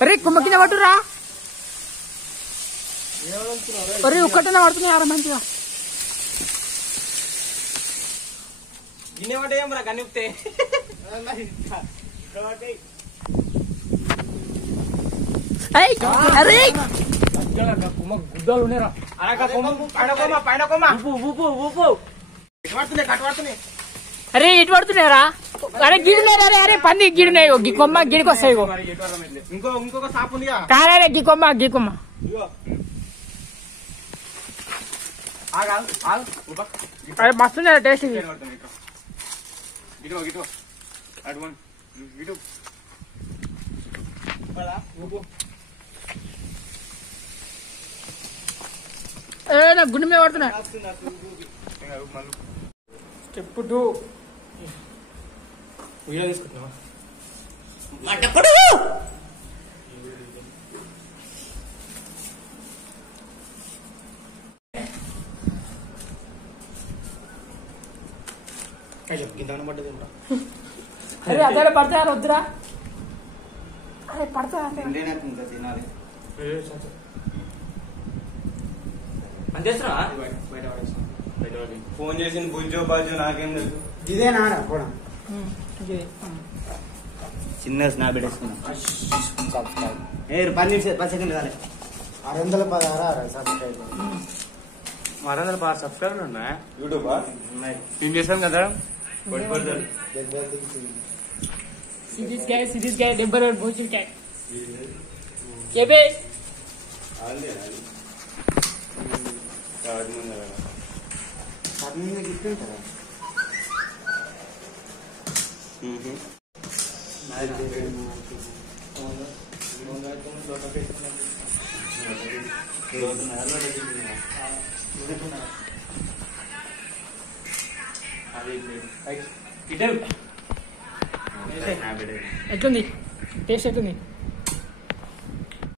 अरे कुम्मकिना पట్టురా अरे ఒక్కటనే పడుతున్నాయారా మంచిగా గిన్నె పడేయం రా కనిపితే ఏయ్ అరే కుమ్మ గుడ్డలు ఉన్నారా అనక కుమ్మ పైన కుమ్మ ఊపు ఊపు కట్టుపడుతున్నాయి అరే ఇటు పడుతున్నారా అరే గిడున్నారా అరే అరే పంది గిడున్నాయి గి కొమ్మ గిడికి వస్తాయి ఇంకొక సాపు ఉందిగా కారే గి కొమ్మ అరే మస్తు టేస్ట్ నా గుండె మీద పడుతున్నా ఎప్పుడు ఉయ్యాల తీసుకుంటున్నావా అరే అదే పడతారా వద్దురా అరే పడతా తినాలి ఫోన్ చేసిన బుజ్జో బాజో నాకేం తెలుసు ఇదేనా కూడా చిన్న స్నాప్ పెట్టేసుకున్నా 10 సెకండ్లు కాలే 616 సబ్స్క్రైబ్ 616 సబ్స్క్రైబర్ ఉన్నా యూట్యూబ్ ఏం చేశాం కదా సిరీస్ గాయ నెంబర్ 1 భోజన్ గాయ ఏబే ఎట్లుంది టేస్ట్ ఎట్లుంది